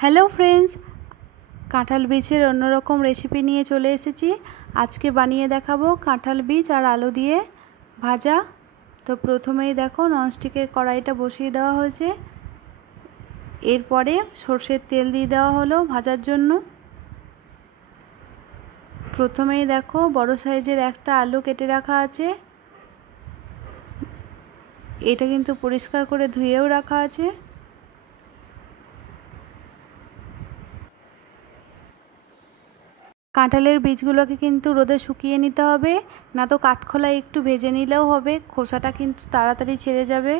Hello friends, কাঁঠাল বীজের অন্যরকম রেসিপি নিয়ে চলে এসেছি। আজকে বানিয়ে দেখাবো কাঁঠাল বীজ আর আলু দিয়ে ভাজা। তো প্রথমেই দেখো ননস্টিকের কড়াইটা বসিয়ে দেওয়া হয়েছে। এরপরে সরষের তেল দিয়ে দেওয়া হলো ভাজার জন্য। প্রথমেই দেখো বড় সাইজের একটা আলু কেটে রাখা আছে, এটা কিন্তু পরিষ্কার করে ধুয়েও রাখা আছে। কাঁঠালের বীজগুলোকে কিন্তু রোদে শুকিয়ে নিতে হবে, না তো কাঠখোলায় একটু ভেজে নিলেও হবে, খোসাটা কিন্তু তাড়াতাড়ি ছেড়ে যাবে।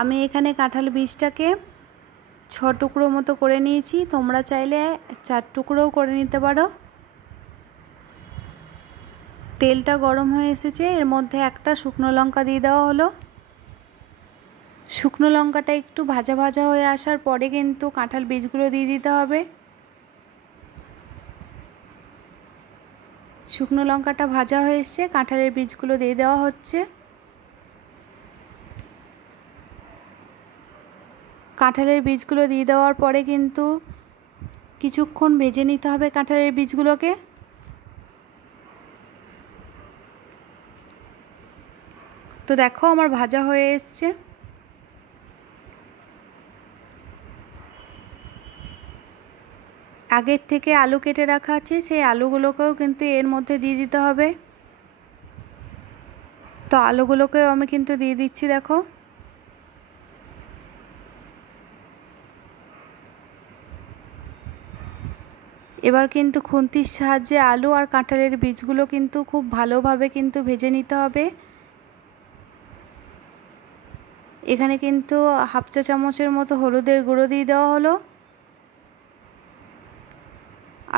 আমি এখানে কাঁঠাল বীজটাকে 6 টুকরো মতো করে নিয়েছি, তোমরা চাইলে 4 টুকরোও করে নিতে পারো। তেলটা গরম হয়ে এসেছে, এর মধ্যে একটা শুকনো লঙ্কা দিয়ে দেওয়া হলো। শুকনো লঙ্কাটা একটু ভাজা ভাজা হয়ে আসার পরে কিন্তু কাঁঠাল বীজগুলো দিয়ে দিতে হবে। শুকনো লঙ্কাটা ভাজা হয়ে এসছে, কাঁঠালের বীজগুলো দিয়ে দেওয়া হচ্ছে। কাঁঠালের বীজগুলো দিয়ে দেওয়ার পরে কিন্তু কিছুক্ষণ ভেজে নিতে হবে কাঁঠালের বীজগুলোকে। তো দেখো আমার ভাজা হয়ে এসছে। আগের থেকে আলু কেটে রাখা আছে, সেই আলুগুলোকেও কিন্তু এর মধ্যে দিয়ে দিতে হবে। তো আলুগুলোকেও আমি কিন্তু দিয়ে দিচ্ছি। দেখো এবার কিন্তু খুন্তির সাহায্যে আলু আর কাঁঠালের বীজগুলো কিন্তু খুব ভালোভাবে কিন্তু ভেজে নিতে হবে। এখানে কিন্তু হাফ চা চামচের মতো হলুদের গুঁড়ো দিয়ে দেওয়া হলো,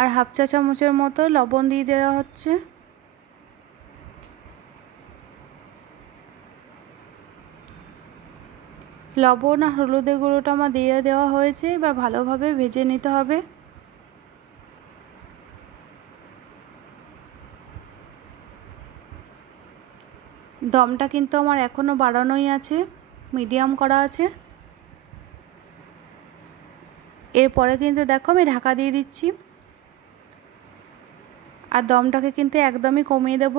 আর হাফ চা চামচের মতো লবণ দিয়ে দেওয়া হচ্ছে। লবণ আর হলুদের গুঁড়োটা আমার দিয়ে দেওয়া হয়েছে, এবার ভালোভাবে ভেজে নিতে হবে। দমটা কিন্তু আমার এখনও বাড়ানোই আছে, মিডিয়াম করা আছে। এরপরে কিন্তু দেখো আমি ঢাকা দিয়ে দিচ্ছি, আর দমটাকে কিন্তু একদমই কমিয়ে দেব।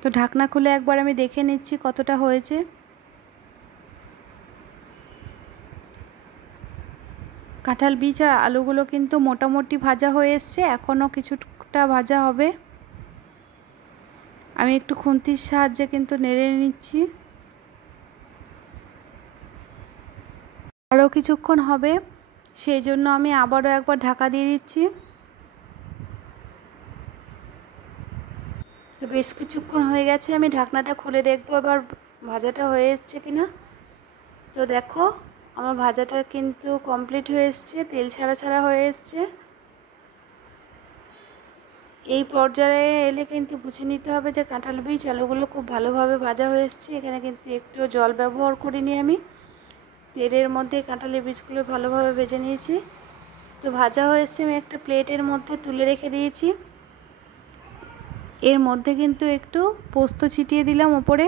তো ঢাকনা খুলে একবার আমি দেখে নিচ্ছি কতটা হয়েছে। কাঁঠাল বীজ আর আলুগুলো কিন্তু মোটামুটি ভাজা হয়ে এসছে, এখনও কিছুটা ভাজা হবে। আমি একটু খুন্তির সাহায্যে কিন্তু নেড়ে নিচ্ছি। আরও কিছুক্ষণ হবে, সেই জন্য আমি আবারও একবার ঢাকা দিয়ে দিচ্ছি। তো বেশ কিছুক্ষণ হয়ে গেছে, আমি ঢাকনাটা খুলে দেখবো এবার ভাজাটা হয়ে এসছে কিনা। তো দেখো আমার ভাজাটা কিন্তু কমপ্লিট হয়ে এসছে, তেল ছাড়া ছাড়া হয়ে এসছে। এই পর্যায়ে এলে কিন্তু বুঝে নিতে হবে যে কাঁঠাল বীজ আলুগুলো খুব ভালোভাবে ভাজা হয়ে এসছে। এখানে কিন্তু একটু জল ব্যবহার করিনি, আমি তেলের মধ্যে কাঁঠালের বীজগুলো ভালোভাবে ভেজে নিয়েছি। তো ভাজা হয়ে এসছে, আমি একটা প্লেটের মধ্যে তুলে রেখে দিয়েছি। এর মধ্যে কিন্তু একটু পোস্ত ছিটিয়ে দিলাম ওপরে।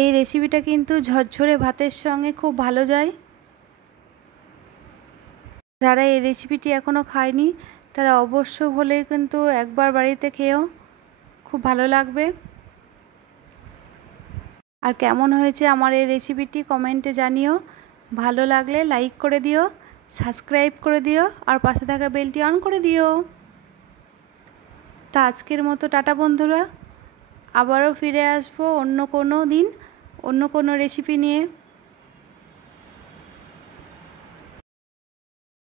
এই রেসিপিটা কিন্তু ঝরঝরে ভাতের সঙ্গে খুব ভালো যায়। যারা এই রেসিপিটি এখনও খায়নি তারা অবশ্য হলে কিন্তু একবার বাড়িতে খেয়েও খুব ভালো লাগবে। আর কেমন হয়েছে আমার এই রেসিপিটি কমেন্টে জানিও। ভালো লাগলে লাইক করে দিও, সাবস্ক্রাইব করে দিও, আর পাশে থাকা বেলটি অন করে দিও। তা আজকের মতো টাটা বন্ধুরা, আবারও ফিরে আসবো অন্য কোনো দিন অন্য কোনো রেসিপি নিয়ে।